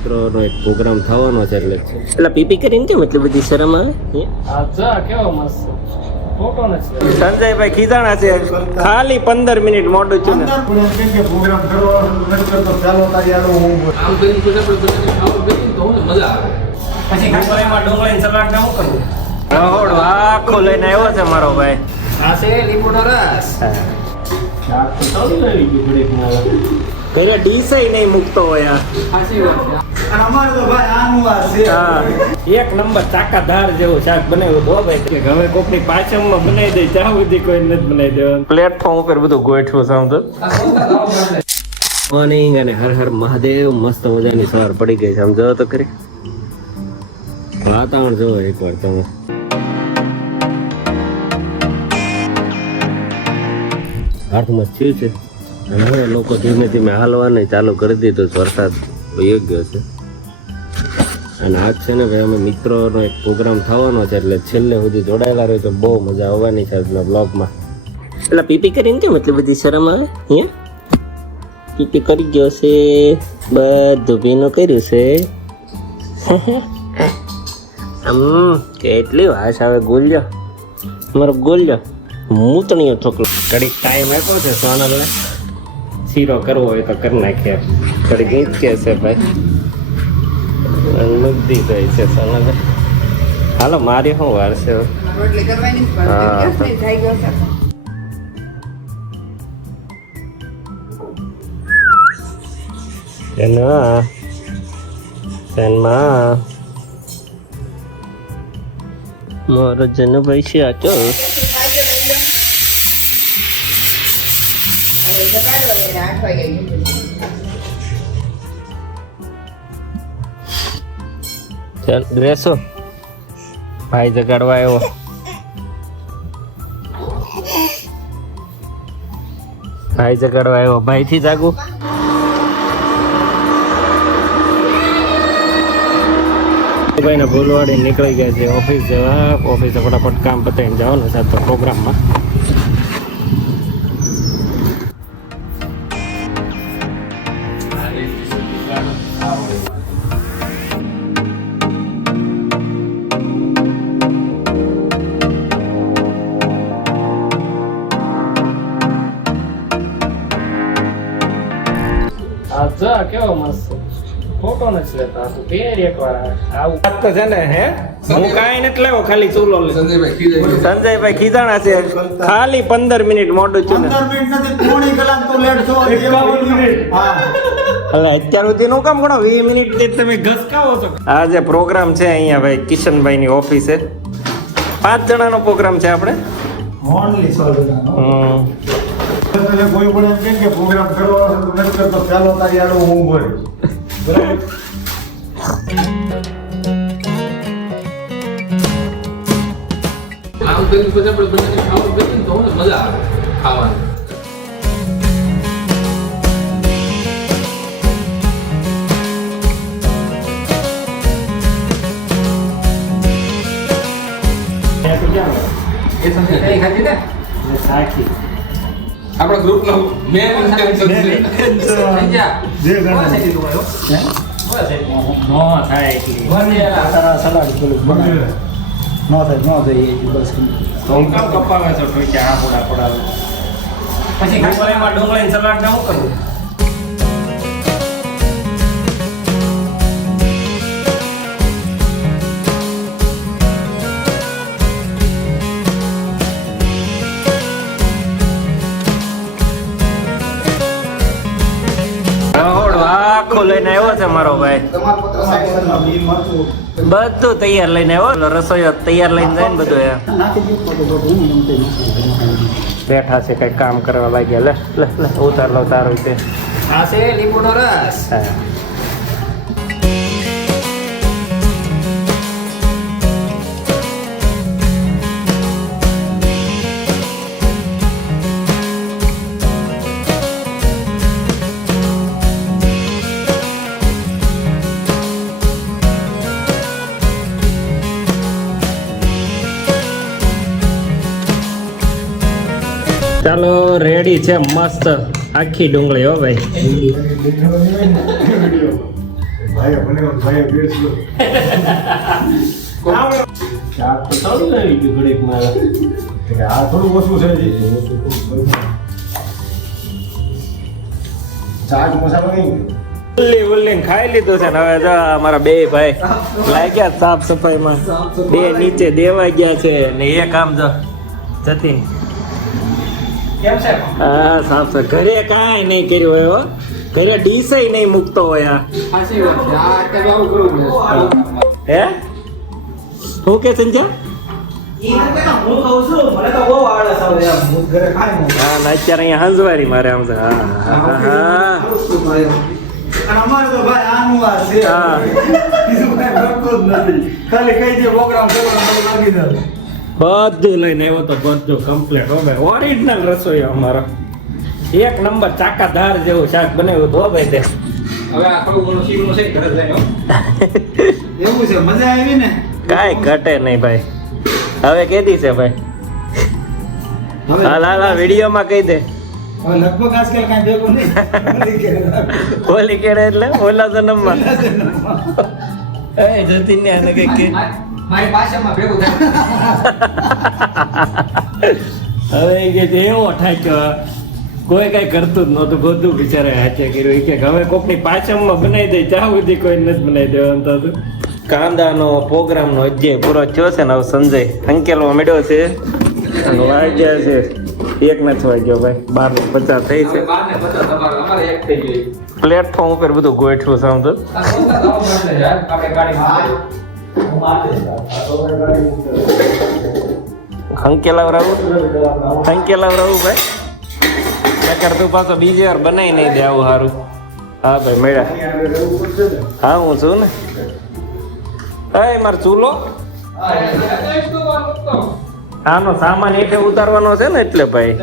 મિત્રોનો એક પ્રોગ્રામ થવાનો છે એટલે એટલે પીપી કરીને કેમ એટલી બધી શરમ આવે? કેવો મસ્ત. સંજયભાઈ ખીજાણા છે. ખાલી પંદર મિનિટ મોડું છું આખો લઈને આવ્યો છે મારો ભાઈ. આ છે લીંબુનો રસ. ઘરે નહીં મૂકતો હોય એક નંબર ચાકાધાર જેવું શાક બનાવ્યું તો ભાઈ. હવે કોકની પાછળમાં બનાવી દે જ્યાં સુધી કોઈ નથી બનાવી દેવાનું. પ્લેટફોર્મ ઉપર બધું ગોઠવું સમજો મોર્નિંગ અને હર હર મહાદેવ મસ્ત મજાની સવાર પડી ગઈ સમજો તો ખરી. વાતાવરણ જોવો એકવાર તમે. હાથમાં થયું છે. હવે લોકો ધીમે ધીમે હાલવાને ચાલુ કરી દીધું છે વરસાદ યોગ્ય છે અને આજ છે ને ભાઈ, અમે મિત્રોનો એક પ્રોગ્રામ થવાનો છે, એટલે છેલ્લે સુધી જોડાયેલા રહ્યો તો બહુ મજા આવવાની છે આજના બ્લોગમાં એટલે પીપી કરીને કેમ એટલી બધી શરમ આવે? અહીંયા પીપી કરી ગયો છે, બધું ભીનું કર્યું છે. હમ, કેટલી વાસ આવે, ગોલ્યો. મારો ગોલ્યો. મૂતણીયો છોકરો ઘડીક ટાઈમ આપ્યો છે સોનલને. શીરો કરવો હોય તો કરી નાખીએ ઘડીક કે છે ભાઈ. નગદી ગઈ છે સોનલ હાલો મારી શું વાર છે? હા. ગેસ એમાં મારો ગયો છે? Sana. પૈસે હવે એને આઠ વાગે ચાલ, બેસો. ભાઈ જગાડવા આવ્યો. ભાઈ જગાડવા આવ્યો. ભાઈ થી જાગું. ભાઈ ને ભૂલવાડી નીકળી ગયા છે ઓફિસ જવા. ઓફિસે ફટાફટ કામ પતાવીને જવાનું છે પ્રોગ્રામમાં. આ જા કેવો મસ્ત. ફોટો નથી લેતા. આ તો એકવાર આવું. વાત તો છે ને હે? હું કાંઈ નથી લેવો ખાલી ચૂલો સંજયભાઈ ખીજાણા છે. ખાલી પંદર મિનિટ મોડું છું ને. પંદર મિનિટ નથી પોણી કલાક તો લેટ છો. હા. એટલે અત્યાર સુધી નું કામ ગણો વીસ મિનિટ તમે ઘસકાવો છો. આ જે પ્રોગ્રામ છે અહીંયા ભાઈ કિશનભાઈ ની ઓફિસે. પાંચ જણાનો પ્રોગ્રામ છે આપણે? ઓનલી જણાનો. હમ. તમે કોઈ પણ એમ કહે કે પ્રોગ્રામ કરવાનો છે તો નથી કરતો ચાલો તારી આડો હું ઊભો રહીશ. બરાબર આમ કરી પછી આપણે બધાને ખાવું બેસીને તો ને મજા આવે ખાવાની એ સંજય કઈ ખાધી ને સાખી આપણા ગ્રુપ નો મેન ઇન્ટેન્શન છે. જે. કોણ છે નો થાય એટલી. સલાડ પેલું બનાવે. ન થાય ન થાય બસ તો કપાવે તો કે આ પોડા પડાવે. પછી ડુંગળીમાં ડુંગળી સલાડ ને શું કરવું છે મારો ભાઈ? બધું તૈયાર લઈને આવ્યો. રસોઈ તૈયાર લઈને જાય ને બધું બેઠા છે કઈ કામ કરવા લાગ્યા. લે લે ઉતાર લો તારો તે. આ છે લીંબુનો રસ. હા. ચાલો રેડી છે, મસ્ત. આખી ડુંગળી હો ભાઈ. ખાઈ લીધું છે ને હવે જો અમારા બે ભાઈ લાગ્યા સાફ સફાઈમાં. બે નીચે દેવાઈ ગયા છે ને એક આમ જો કેમ છે હા સાફ સફાઈ ઘરે કાંઈ નહીં કર્યું હોય હો. ઘરે ડીસે નહીં મૂકતો હોય આ. છે. હે? હું કે સંજય હા ના અત્યારે અહીંયા હંજવારી મારે આમ હા હા હા હા અમારે તો ભાઈ આનું આ છે. બીજું કાંઈ ગમતું જ નથી. ખાલી કઈ દે પ્રોગ્રામ કરવાનો લાગી જાય બધું લઈને આવ્યો તો બધું કમ્પ્લીટ હો ભાઈ ઓરિજિનલ રસોઈ અમારો. એક નંબર ચાકાધાર જેવું શાક બનાવ્યું તો ભાઈ તે. હવે આ થોડું ઘણું છે ઘરે લઈને એવું છે મજા આવી ને? કાંઈ ઘટે નહીં ભાઈ. હવે કેદી છે ભાઈ? હાલ હાલ વિડીયોમાં કહી દે. હોલી લગભગ આજકાલ કાંઈ ભેગું નહીં. ઓલી કેડે એટલે ઓલા જન્મમાં. એ જતીન ને આને કંઈક કે મારી- પાછળમાં ભેગું થાય. હવે કે છે, એવો ઠાક્યો કોઈ કઈ કરતું જ નહોતું બધું બિચારે હાચે કર્યું. કે હવે કોકની પાછળમાં બનાવી દે ત્યાં સુધી કોઈ નથી બનાવી દેવાનું તો હતું. કાંદાનો પ્રોગ્રામનો જે પૂરો થયો છે ને હવે સંજય અંકેલમાં મેળ્યો છે. અને વાગ્યા છે. એક નથી વાગ્યો ભાઈ બાર ને પચાસ થઈ છે. આપણે બાર ને પચાસ તમારે અમારે એક થઈ ગઈ પ્લેટફોર્મ ઉપર બધું ગોઠવું છે હંકેલાવરાવું હંકેલાવરાવું ભાઈ? નકર તું પાછો બીજી વાર બનાવી નહીં દે આવું સારું હા ભાઈ મેળા હા હું છું ને? એ મારો ચૂલો. આનો સામાન એટલે ઉતારવાનો છે ને એટલે ભાઈ.